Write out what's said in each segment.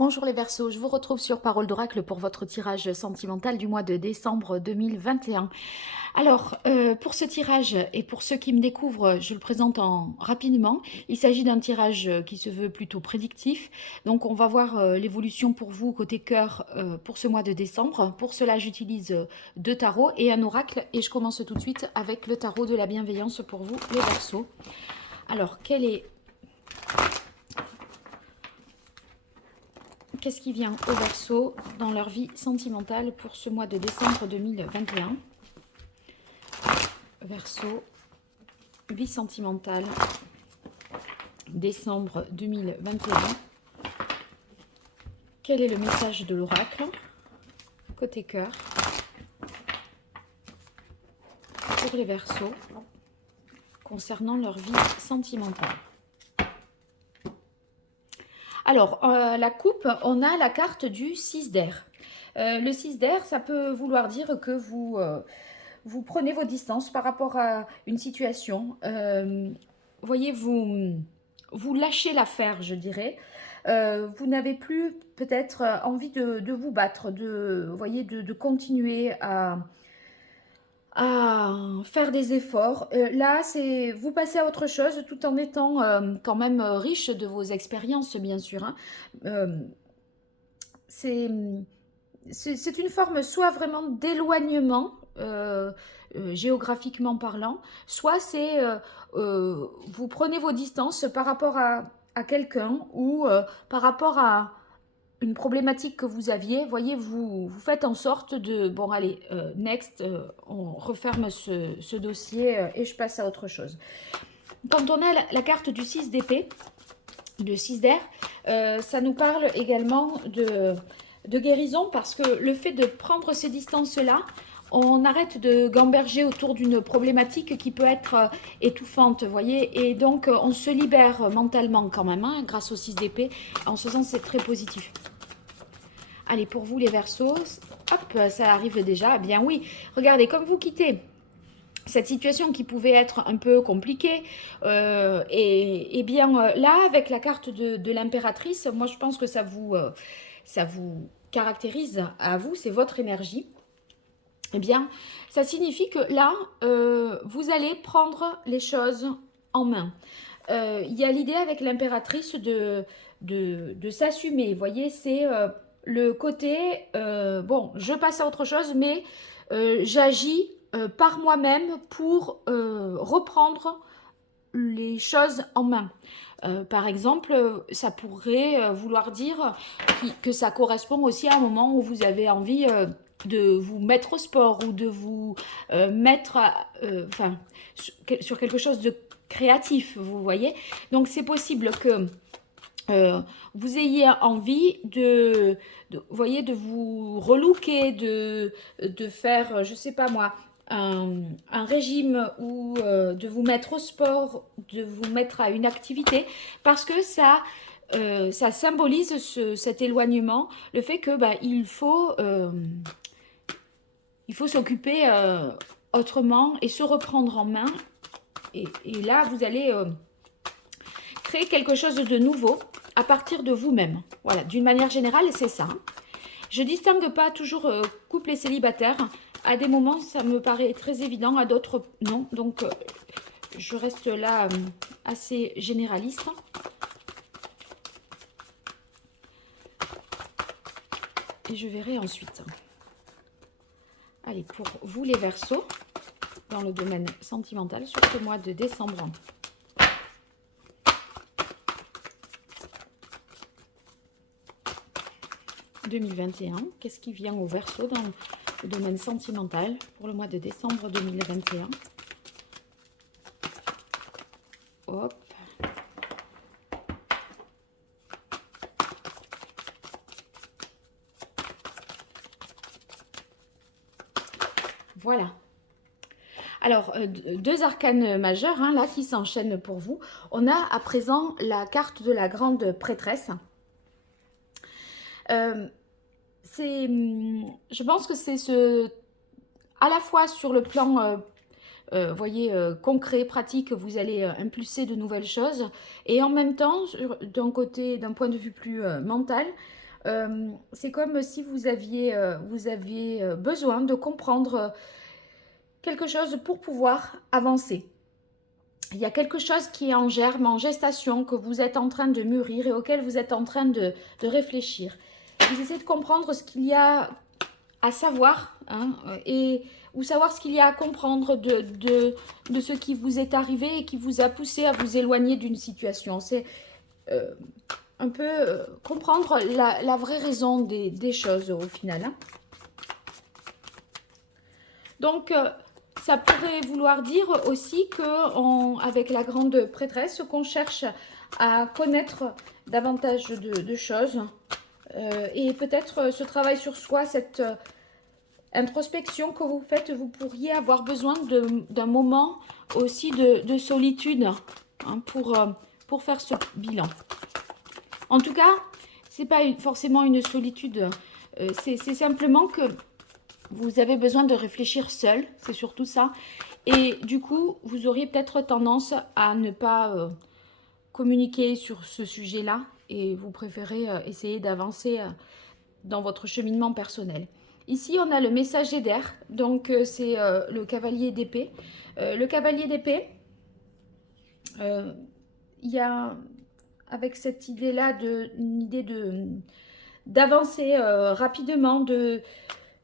Bonjour les Verseaux, je vous retrouve sur Parole d'Oracle pour votre tirage sentimental du mois de décembre 2021. Alors, pour ce tirage et pour ceux qui me découvrent, je le présente rapidement. Il s'agit d'un tirage qui se veut plutôt prédictif. Donc, on va voir l'évolution pour vous côté cœur pour ce mois de décembre. Pour cela, j'utilise deux tarots et un oracle. Et je commence tout de suite avec le tarot de la bienveillance pour vous les Verseaux. Alors, qu'est-ce qui vient au Verseau dans leur vie sentimentale pour ce mois de décembre 2021? Verseau, vie sentimentale, décembre 2021. Quel est le message de l'oracle côté cœur pour les Verseaux concernant leur vie sentimentale? Alors, la coupe, on a la carte du 6 d'air. Le 6 d'air, ça peut vouloir dire que vous prenez vos distances par rapport à une situation. Voyez, vous lâchez l'affaire, je dirais. Vous n'avez plus peut-être envie de vous battre, voyez, de continuer à faire des efforts. Là, c'est vous passez à autre chose tout en étant quand même riche de vos expériences, bien sûr. Hein. Euh, c'est une forme soit vraiment d'éloignement, géographiquement parlant, soit c'est vous prenez vos distances par rapport à quelqu'un ou par rapport à une problématique que vous aviez, voyez, vous faites en sorte de, bon allez, next, on referme ce dossier et je passe à autre chose. Quand on a la carte du 6 d'épée, le 6 d'air, ça nous parle également de guérison parce que le fait de prendre ces distances-là, on arrête de gamberger autour d'une problématique qui peut être étouffante, vous voyez, et donc on se libère mentalement quand même, hein, grâce au 6 d'épée. En ce sens, c'est très positif. Allez, pour vous les Verseaux, hop, ça arrive déjà. Eh bien oui, regardez, comme vous quittez cette situation qui pouvait être un peu compliquée, et bien là, avec la carte de l'impératrice, moi je pense que ça vous caractérise à vous, c'est votre énergie. Eh bien, ça signifie que là, vous allez prendre les choses en main. Il y a l'idée avec l'impératrice de s'assumer. Vous voyez, c'est le côté, bon, je passe à autre chose, mais j'agis par moi-même pour reprendre les choses en main. Par exemple, ça pourrait vouloir dire que ça correspond aussi à un moment où vous avez envie de vous mettre au sport ou de vous mettre enfin, sur quelque chose de créatif, vous voyez. Donc c'est possible que vous ayez envie voyez, de vous relooker, de faire, je sais pas moi, un régime ou de vous mettre au sport, de vous mettre à une activité, parce que ça symbolise cet éloignement, le fait que bah, il faut s'occuper autrement et se reprendre en main. Et là, vous allez créer quelque chose de nouveau à partir de vous-même. Voilà, d'une manière générale, c'est ça. Je distingue pas toujours couple et célibataire. À des moments, ça me paraît très évident, à d'autres, non. Donc, je reste là assez généraliste. Et je verrai ensuite. Allez, pour vous les Verseaux, dans le domaine sentimental, sur ce mois de décembre. « 2021, qu'est-ce qui vient au Verseau dans le domaine sentimental pour le mois de décembre 2021 ? Hop. Voilà. Alors, deux arcanes majeures hein, là qui s'enchaînent pour vous. On a à présent la carte de la grande prêtresse. Je pense que c'est à la fois sur le plan voyez, concret, pratique, vous allez impulser de nouvelles choses. Et en même temps, d'un point de vue plus mental, C'est comme si vous aviez besoin de comprendre quelque chose pour pouvoir avancer. Il y a quelque chose qui est en germe, en gestation, que vous êtes en train de mûrir et auquel vous êtes en train de réfléchir. Vous essayez de comprendre ce qu'il y a à savoir, hein, ou savoir ce qu'il y a à comprendre de ce qui vous est arrivé et qui vous a poussé à vous éloigner d'une situation. C'est un peu comprendre la vraie raison des choses au final. Hein. Donc, ça pourrait vouloir dire aussi qu'avec la grande prêtresse, qu'on cherche à connaître davantage de choses. Et peut-être ce travail sur soi, cette introspection que vous faites, vous pourriez avoir besoin d'un moment aussi de solitude, hein, pour faire ce bilan. En tout cas, ce n'est pas forcément une solitude, c'est simplement que vous avez besoin de réfléchir seul, c'est surtout ça. Et du coup, vous auriez peut-être tendance à ne pas communiquer sur ce sujet-là et vous préférez essayer d'avancer dans votre cheminement personnel. Ici, on a le messager d'air, donc c'est le cavalier d'épée. Le cavalier d'épée, il y a, avec cette idée-là, une idée d'avancer rapidement,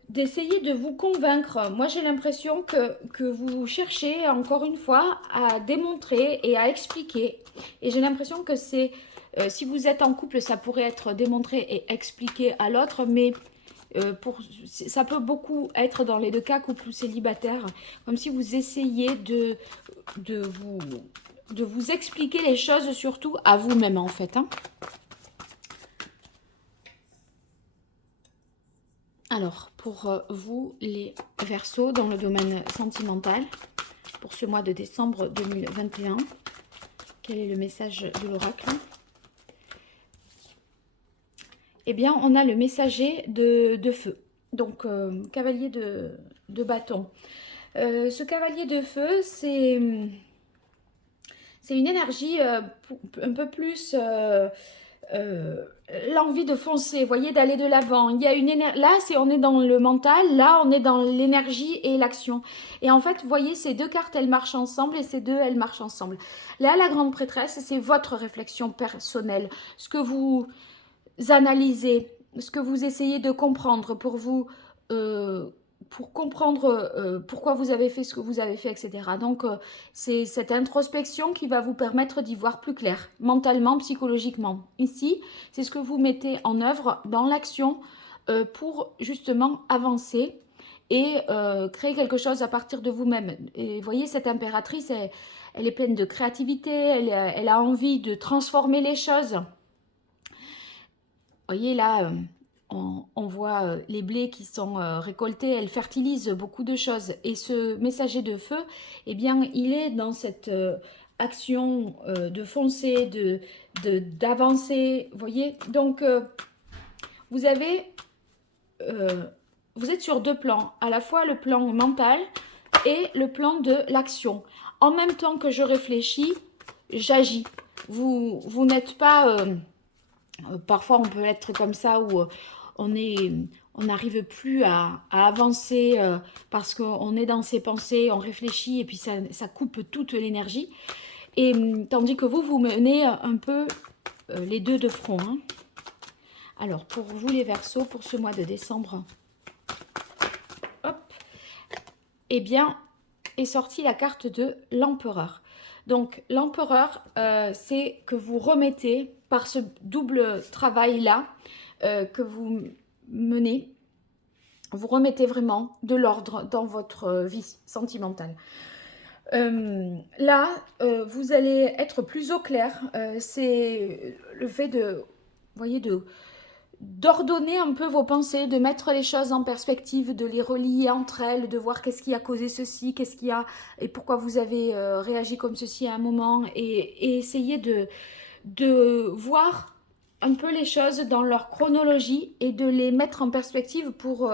d'essayer de vous convaincre. Moi, j'ai l'impression que vous cherchez, encore une fois, à démontrer et à expliquer. Et j'ai l'impression que c'est, si vous êtes en couple, ça pourrait être démontré et expliqué à l'autre, mais ça peut beaucoup être dans les deux cas, couple ou célibataire, comme si vous essayiez de vous expliquer les choses, surtout à vous-même, en fait. Hein. Alors, pour vous, les Verseaux, dans le domaine sentimental, pour ce mois de décembre 2021, quel est le message de l'oracle? Eh bien, on a le messager de feu, donc cavalier de bâton. Ce cavalier de feu, c'est une énergie un peu plus... l'envie de foncer, vous voyez, d'aller de l'avant. Il y a une énergie. Là, on est dans le mental, là, on est dans l'énergie et l'action. Et en fait, vous voyez, ces deux cartes, elles marchent ensemble et ces deux, elles marchent ensemble. Là, la grande prêtresse, c'est votre réflexion personnelle, ce que vous analysez, ce que vous essayez de comprendre pour comprendre pourquoi vous avez fait ce que vous avez fait, etc. Donc, c'est cette introspection qui va vous permettre d'y voir plus clair, mentalement, psychologiquement. Ici, c'est ce que vous mettez en œuvre dans l'action pour justement avancer et créer quelque chose à partir de vous-même. Et vous voyez, cette impératrice, elle est pleine de créativité, elle a envie de transformer les choses. Vous voyez là, on voit les blés qui sont récoltés, elle fertilise beaucoup de choses. Et ce messager de feu, eh bien, il est dans cette action de foncer, d'avancer, vous voyez. Donc, vous êtes sur deux plans, à la fois le plan mental et le plan de l'action. En même temps que je réfléchis, j'agis. Vous n'êtes pas... parfois, on peut être comme ça où on n'arrive plus à avancer parce qu'on est dans ses pensées, on réfléchit et puis ça coupe toute l'énergie. Et tandis que vous menez un peu les deux de front. Hein. Alors, pour vous les Verseaux, pour ce mois de décembre, hop, eh bien, est sortie la carte de l'empereur. Donc, l'empereur, c'est que vous remettez par ce double travail-là que vous menez, vous remettez vraiment de l'ordre dans votre vie sentimentale. Là, vous allez être plus au clair. C'est le fait de, vous voyez, d'ordonner un peu vos pensées, de mettre les choses en perspective, de les relier entre elles, de voir qu'est-ce qui a causé ceci, qu'est-ce qui a et pourquoi vous avez réagi comme ceci à un moment, et essayer de voir un peu les choses dans leur chronologie et de les mettre en perspective pour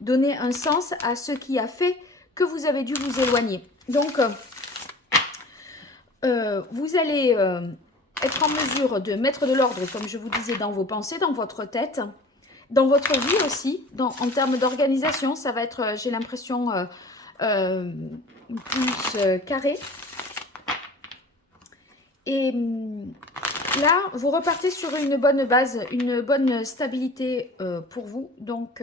donner un sens à ce qui a fait que vous avez dû vous éloigner. Donc, vous allez être en mesure de mettre de l'ordre, comme je vous disais, dans vos pensées, dans votre tête, dans votre vie aussi, en termes d'organisation, ça va être, j'ai l'impression, plus carré. Et là, vous repartez sur une bonne base, une bonne stabilité pour vous. Donc,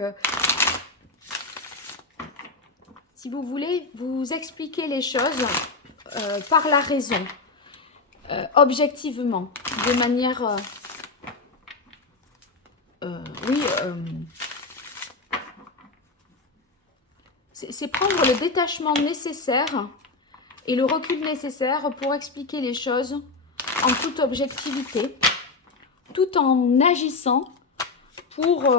si vous voulez, vous expliquez les choses par la raison, objectivement, de manière... oui, c'est prendre le détachement nécessaire et le recul nécessaire pour expliquer les choses en toute objectivité, tout en agissant pour,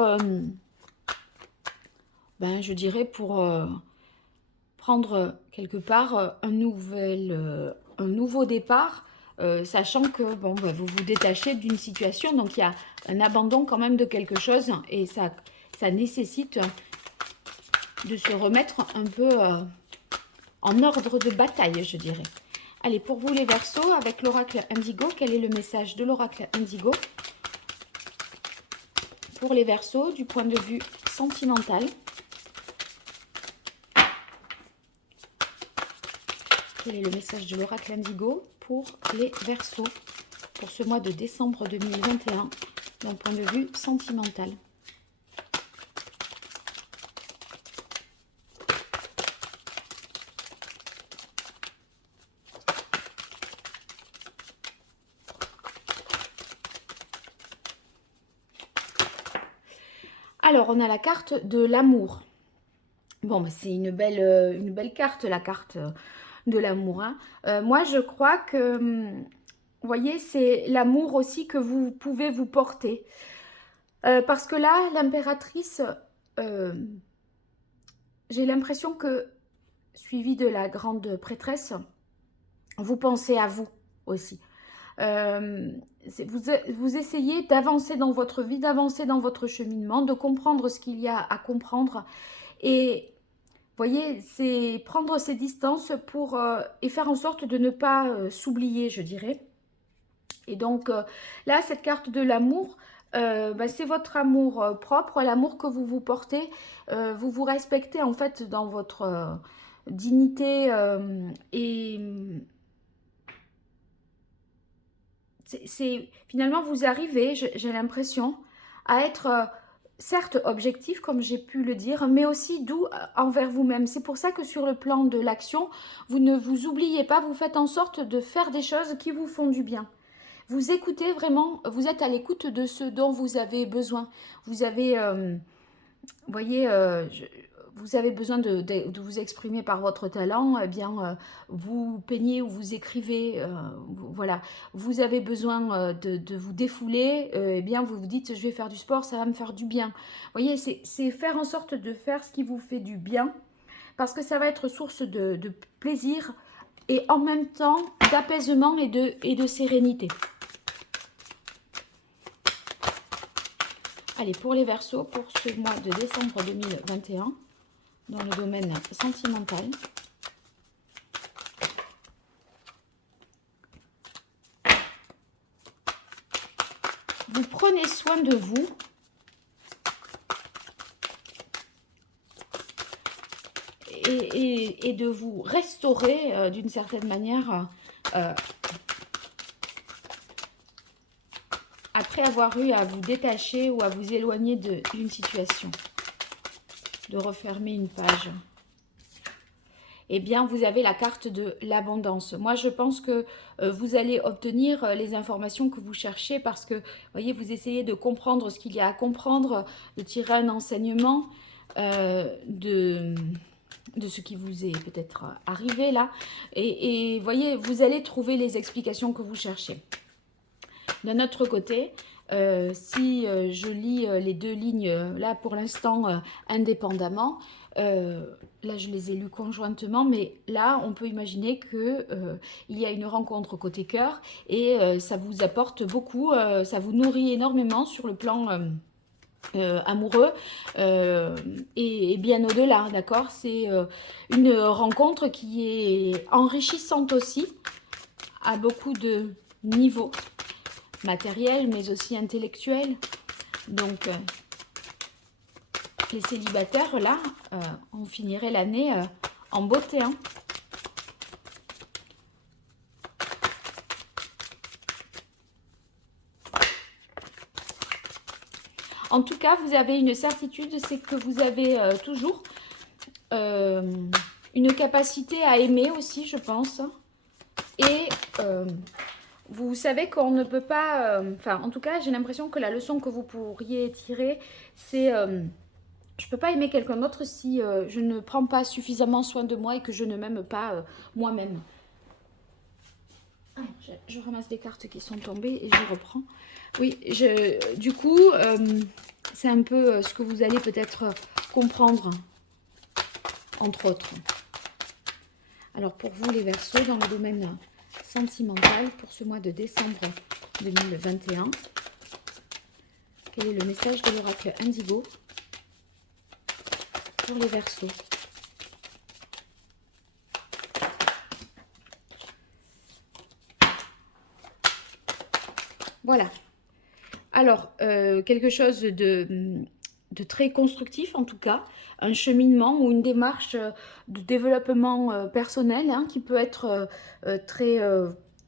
je dirais, pour prendre quelque part un nouveau départ, sachant que bon, vous vous détachez d'une situation, donc il y a un abandon quand même de quelque chose et ça nécessite de se remettre un peu en ordre de bataille, je dirais. Allez, pour vous les Verseaux, avec l'oracle Indigo, quel est le message de l'oracle Indigo pour les Verseaux du point de vue sentimental? Quel est le message de l'oracle Indigo pour les Verseaux pour ce mois de décembre 2021 d'un point de vue sentimental? Alors, on a la carte de l'amour. Bon, c'est une belle carte, la carte de l'amour. Hein. Moi, je crois que, vous voyez, c'est l'amour aussi que vous pouvez vous porter. Parce que là, l'impératrice, j'ai l'impression que, suivie de la grande prêtresse, vous pensez à vous aussi. Vous essayez d'avancer dans votre vie, d'avancer dans votre cheminement, de comprendre ce qu'il y a à comprendre. Et vous voyez, c'est prendre ses distances pour et faire en sorte de ne pas s'oublier, je dirais. Et donc là, cette carte de l'amour, c'est votre amour propre, l'amour que vous vous portez. Vous vous respectez en fait dans votre dignité et finalement vous arrivez, j'ai l'impression, à être certes objectif comme j'ai pu le dire, mais aussi doux envers vous-même. C'est pour ça que sur le plan de l'action, vous ne vous oubliez pas, vous faites en sorte de faire des choses qui vous font du bien. Vous écoutez vraiment, vous êtes à l'écoute de ce dont vous avez besoin. Vous avez, vous voyez, vous avez besoin de vous exprimer par votre talent, eh bien, vous peignez ou vous écrivez, voilà. Vous avez besoin de vous défouler, eh bien, vous vous dites, je vais faire du sport, ça va me faire du bien. Vous voyez, c'est faire en sorte de faire ce qui vous fait du bien, parce que ça va être source de plaisir et en même temps d'apaisement et de sérénité. Allez, pour les Verseaux, pour ce mois de décembre 2021, dans le domaine sentimental. Vous prenez soin de vous. Et de vous restaurer d'une certaine manière après avoir eu à vous détacher ou à vous éloigner d'une situation, de refermer une page. Eh bien, vous avez la carte de l'abondance. Moi, je pense que vous allez obtenir les informations que vous cherchez parce que, vous voyez, vous essayez de comprendre ce qu'il y a à comprendre, de tirer un enseignement de ce qui vous est peut-être arrivé là. Et vous voyez, vous allez trouver les explications que vous cherchez. D'un autre côté, si je lis les deux lignes là pour l'instant indépendamment, là je les ai lues conjointement, mais là on peut imaginer que il y a une rencontre côté cœur et ça vous apporte beaucoup, ça vous nourrit énormément sur le plan amoureux et bien au-delà, d'accord? C'est une rencontre qui est enrichissante aussi à beaucoup de niveaux, matériels mais aussi intellectuels. Donc les célibataires, là, on finirait l'année en beauté, hein. En tout cas, vous avez une certitude, c'est que vous avez toujours une capacité à aimer aussi, je pense. Et vous savez qu'on ne peut pas... Enfin, en tout cas, j'ai l'impression que la leçon que vous pourriez tirer, c'est... je ne peux pas aimer quelqu'un d'autre si je ne prends pas suffisamment soin de moi et que je ne m'aime pas moi-même. Ah, je ramasse des cartes qui sont tombées et je reprends. Oui, du coup, c'est un peu ce que vous allez peut-être comprendre, entre autres. Alors, pour vous, les Verseaux, dans le domaine sentimental, pour ce mois de décembre 2021, quel est le message de l'oracle Indigo pour les Verseaux? Voilà. Alors, quelque chose de très constructif en tout cas, un cheminement ou une démarche de développement personnel hein, qui peut être très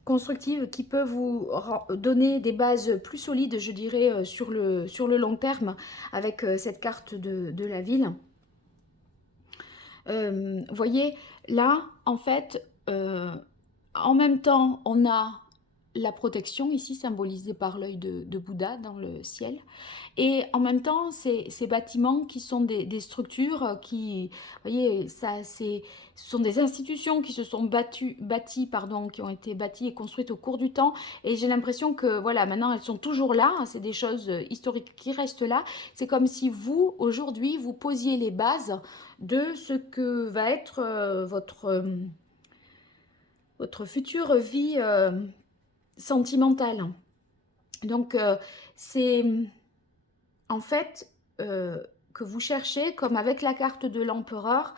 constructive, qui peut vous donner des bases plus solides, je dirais, sur le long terme avec cette carte de la ville. Voyez, là, en fait, en même temps, on a la protection, ici symbolisée par l'œil de Bouddha dans le ciel. Et en même temps, ces bâtiments qui sont des structures qui, vous voyez, ce sont des institutions qui se sont bâties, qui ont été bâties et construites au cours du temps. Et j'ai l'impression que, voilà, maintenant, elles sont toujours là. C'est des choses historiques qui restent là. C'est comme si vous, aujourd'hui, vous posiez les bases de ce que va être votre future vie sentimentale. Donc, c'est en fait que vous cherchez, comme avec la carte de l'empereur,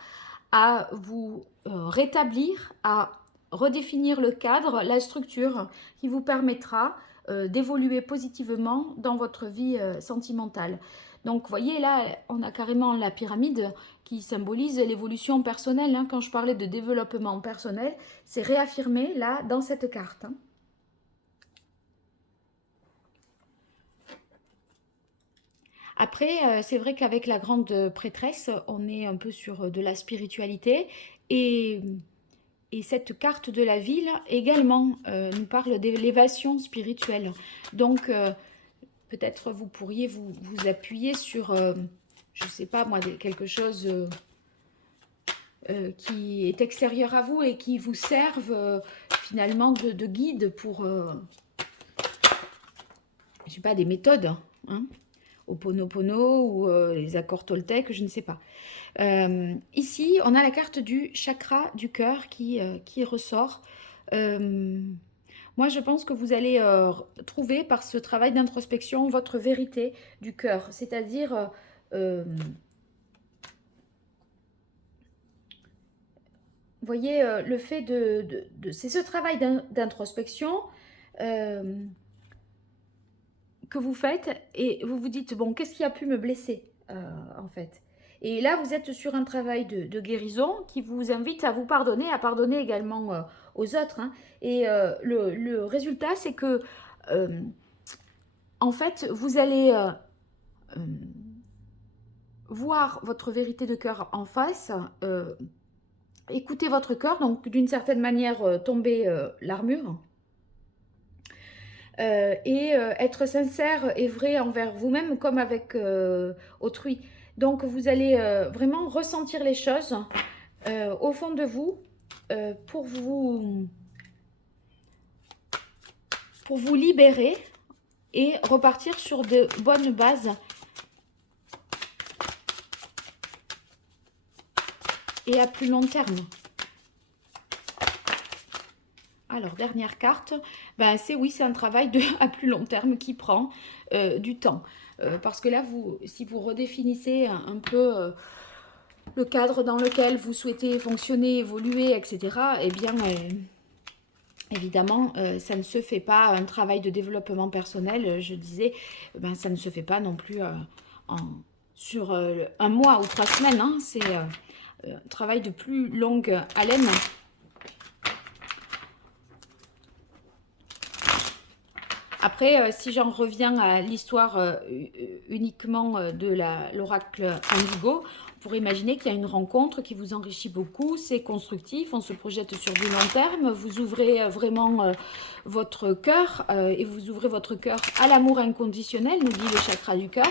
à vous rétablir, à redéfinir le cadre, la structure qui vous permettra d'évoluer positivement dans votre vie sentimentale. Donc, vous voyez, là, on a carrément la pyramide qui symbolise l'évolution personnelle. Hein. Quand je parlais de développement personnel, c'est réaffirmé là dans cette carte. Hein. Après, c'est vrai qu'avec la grande prêtresse, on est un peu sur de la spiritualité et, cette carte de la ville également nous parle d'élévation spirituelle. Donc, peut-être vous pourriez vous appuyer sur, je ne sais pas moi, quelque chose qui est extérieur à vous et qui vous serve finalement de guide pour, je ne sais pas, des méthodes, hein, Ho'oponopono ou les accords toltèques, je ne sais pas. Ici, on a la carte du chakra du cœur qui ressort. Moi, je pense que vous allez trouver par ce travail d'introspection votre vérité du cœur. C'est-à-dire, vous voyez, le fait c'est ce travail d'introspection que vous faites et vous vous dites, bon, qu'est-ce qui a pu me blesser en fait? Et là, vous êtes sur un travail de guérison qui vous invite à vous pardonner, à pardonner également aux autres. Hein. Et le résultat, c'est que, en fait, vous allez voir votre vérité de cœur en face, écouter votre cœur, donc d'une certaine manière tomber l'armure. Et être sincère et vrai envers vous-même comme avec autrui. Donc vous allez vraiment ressentir les choses au fond de vous pour vous libérer et repartir sur de bonnes bases. Et à plus long terme. Alors, dernière carte, ben c'est un travail à plus long terme qui prend du temps. Parce que là, si vous redéfinissez un peu le cadre dans lequel vous souhaitez fonctionner, évoluer, etc., eh bien, évidemment, ça ne se fait pas, un travail de développement personnel, je disais, ben, ça ne se fait pas non plus sur un mois ou 3 semaines. Hein. C'est un travail de plus longue haleine. Après, si j'en reviens à l'histoire uniquement de l'oracle Indigo, on pourrait imaginer qu'il y a une rencontre qui vous enrichit beaucoup, c'est constructif, on se projette sur du long terme, vous ouvrez vraiment votre cœur et vous ouvrez votre cœur à l'amour inconditionnel, nous dit le chakra du cœur.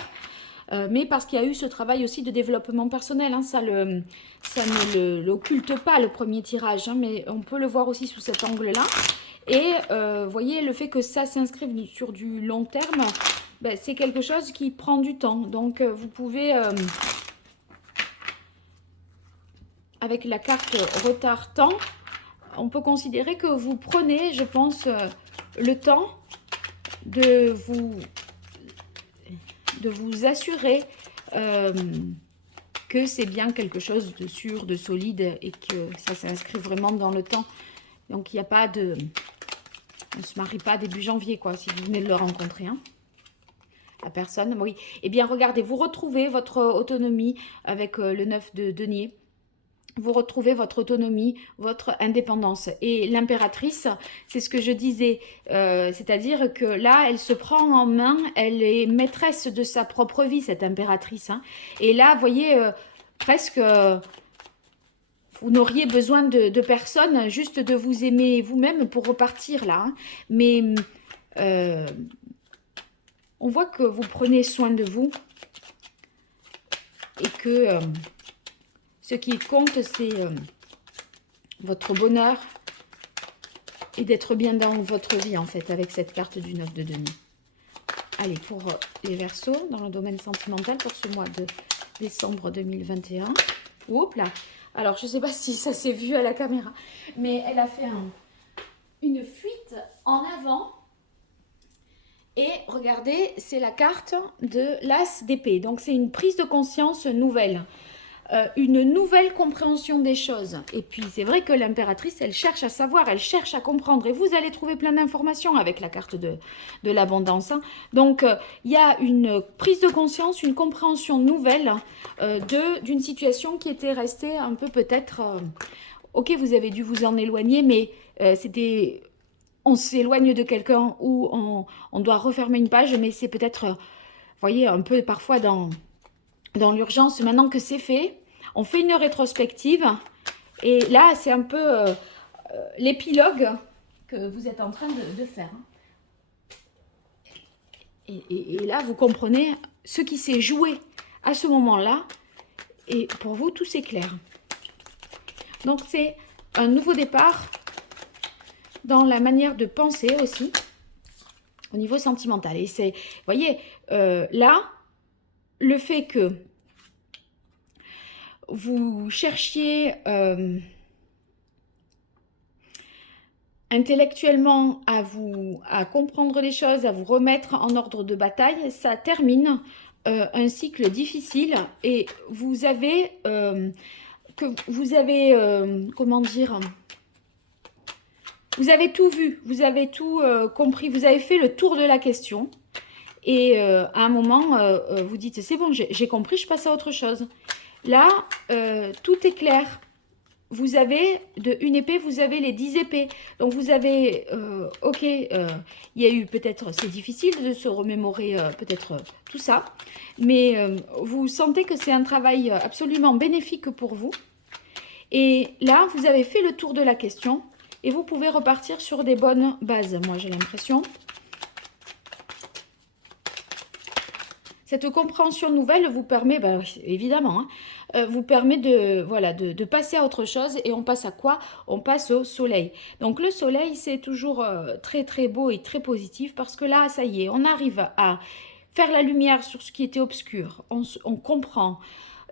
Mais parce qu'il y a eu ce travail aussi de développement personnel, hein, ça ne l'occulte pas le premier tirage, hein, mais on peut le voir aussi sous cet angle-là. Et voyez, le fait que ça s'inscrive sur du long terme, ben, c'est quelque chose qui prend du temps. Donc vous pouvez, avec la carte retard-temps, on peut considérer que vous prenez, je pense, le temps de vous assurer que c'est bien quelque chose de sûr, de solide et que ça s'inscrit vraiment dans le temps. Donc il n'y a pas de... On ne se marie pas début janvier, quoi, si vous venez de le rencontrer. Hein. La personne, oui. Eh bien, regardez, vous retrouvez votre autonomie avec le 9 de denier. Vous retrouvez votre autonomie, votre indépendance. Et l'impératrice, c'est ce que je disais, c'est-à-dire que là, elle se prend en main, elle est maîtresse de sa propre vie, cette impératrice. Hein. Et là, vous voyez, presque... vous n'auriez besoin de personne, juste de vous aimer vous-même pour repartir là. Hein. Mais on voit que vous prenez soin de vous et que ce qui compte, c'est votre bonheur et d'être bien dans votre vie, en fait, avec cette carte du 9 de denier. Allez, pour les Verseaux, dans le domaine sentimental, pour ce mois de décembre 2021. Oups là. Alors, je ne sais pas si ça s'est vu à la caméra, mais elle a fait une fuite en avant. Et regardez, c'est la carte de l'As d'épée. Donc, c'est une prise de conscience nouvelle. Une nouvelle compréhension des choses. Et puis, c'est vrai que l'impératrice, elle cherche à savoir, elle cherche à comprendre. Et vous allez trouver plein d'informations avec la carte de l'abondance. Hein. Donc, il y a une prise de conscience, une compréhension nouvelle d'une situation qui était restée un peu peut-être... ok, vous avez dû vous en éloigner, mais c'était... On s'éloigne de quelqu'un ou on doit refermer une page, mais c'est peut-être, vous voyez, un peu parfois dans l'urgence. Maintenant que c'est fait, on fait une rétrospective et là c'est un peu l'épilogue que vous êtes en train de faire. Et là vous comprenez ce qui s'est joué à ce moment-là et pour vous tout s'éclaire. Donc c'est un nouveau départ dans la manière de penser aussi au niveau sentimental. Et c'est, vous voyez, là, le fait que vous cherchiez intellectuellement à comprendre les choses, à vous remettre en ordre de bataille, ça termine un cycle difficile et vous avez, comment dire, vous avez tout vu, vous avez tout compris, vous avez fait le tour de la question. Et à un moment, vous dites, c'est bon, j'ai compris, je passe à autre chose. Là, tout est clair. Vous avez une épée, vous avez les 10 épées. Donc vous avez, ok, il y a eu peut-être, c'est difficile de se remémorer peut-être tout ça. Mais vous sentez que c'est un travail absolument bénéfique pour vous. Et là, vous avez fait le tour de la question. Et vous pouvez repartir sur des bonnes bases, moi j'ai l'impression. Cette compréhension nouvelle vous permet, ben, évidemment, hein, vous permet de passer à autre chose. Et on passe à quoi? On passe au soleil. Donc le soleil, c'est toujours très très beau et très positif parce que là, ça y est, on arrive à faire la lumière sur ce qui était obscur. On comprend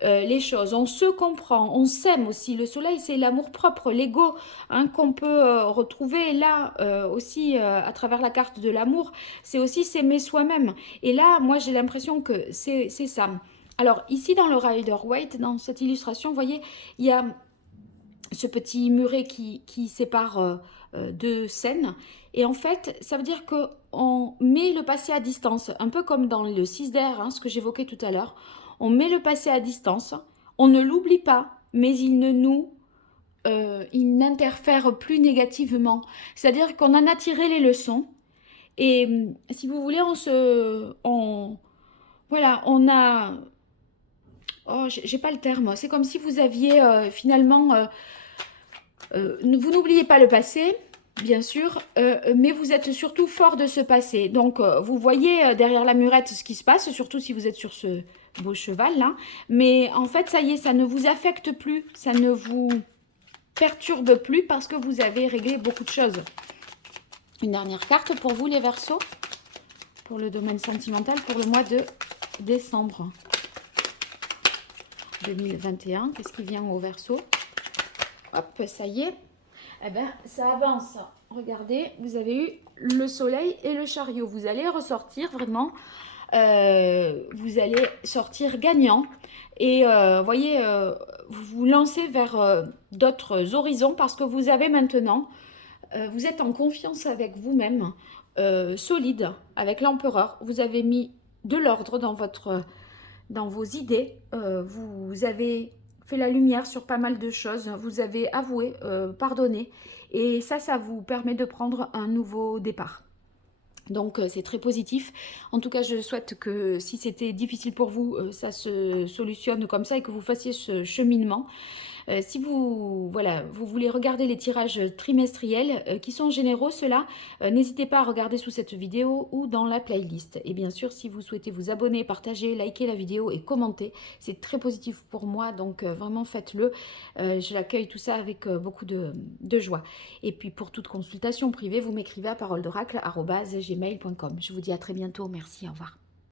les choses, on se comprend, on s'aime aussi. Le soleil, c'est l'amour-propre, l'ego, hein, qu'on peut retrouver là aussi à travers la carte de l'amour. C'est aussi s'aimer soi-même. Et là, moi, j'ai l'impression que c'est ça. Alors, ici, dans le Rider-Waite, dans cette illustration, vous voyez, il y a ce petit muret qui sépare deux scènes. Et en fait, ça veut dire qu'on met le passé à distance, un peu comme dans le 6 d'air, hein, ce que j'évoquais tout à l'heure. on met le passé à distance, on ne l'oublie pas, mais il n'interfère plus négativement. C'est-à-dire qu'on en a tiré les leçons. Et si vous voulez, voilà, on a, oh, j'ai pas le terme, c'est comme si vous aviez finalement, vous n'oubliez pas le passé, bien sûr, mais vous êtes surtout fort de ce passé. Donc, vous voyez derrière la murette ce qui se passe, surtout si vous êtes sur ce beau cheval là. Mais en fait, ça y est, ça ne vous affecte plus, ça ne vous perturbe plus parce que vous avez réglé beaucoup de choses. Une dernière carte pour vous les Verseaux, pour le domaine sentimental, pour le mois de décembre 2021. Qu'est-ce qui vient au Verseau? Hop, ça y est. Eh bien, ça avance. Regardez, vous avez eu le soleil et le chariot. Vous allez ressortir vraiment, vous allez sortir gagnant. Et voyez, vous vous lancez vers d'autres horizons parce que vous avez maintenant, vous êtes en confiance avec vous-même, solide, avec l'empereur. Vous avez mis de l'ordre dans vos idées. Vous avez fait la lumière sur pas mal de choses. Vous avez avoué, pardonné. Et ça vous permet de prendre un nouveau départ. Donc c'est très positif. En tout cas, je souhaite que si c'était difficile pour vous, ça se solutionne comme ça et que vous fassiez ce cheminement. Si vous, voilà, vous voulez regarder les tirages trimestriels qui sont généraux, ceux-là, n'hésitez pas à regarder sous cette vidéo ou dans la playlist. Et bien sûr, si vous souhaitez vous abonner, partager, liker la vidéo et commenter, c'est très positif pour moi, donc vraiment faites-le. Je l'accueille tout ça avec beaucoup de joie. Et puis pour toute consultation privée, vous m'écrivez à paroledoracle@gmail.com. Je vous dis à très bientôt. Merci, au revoir.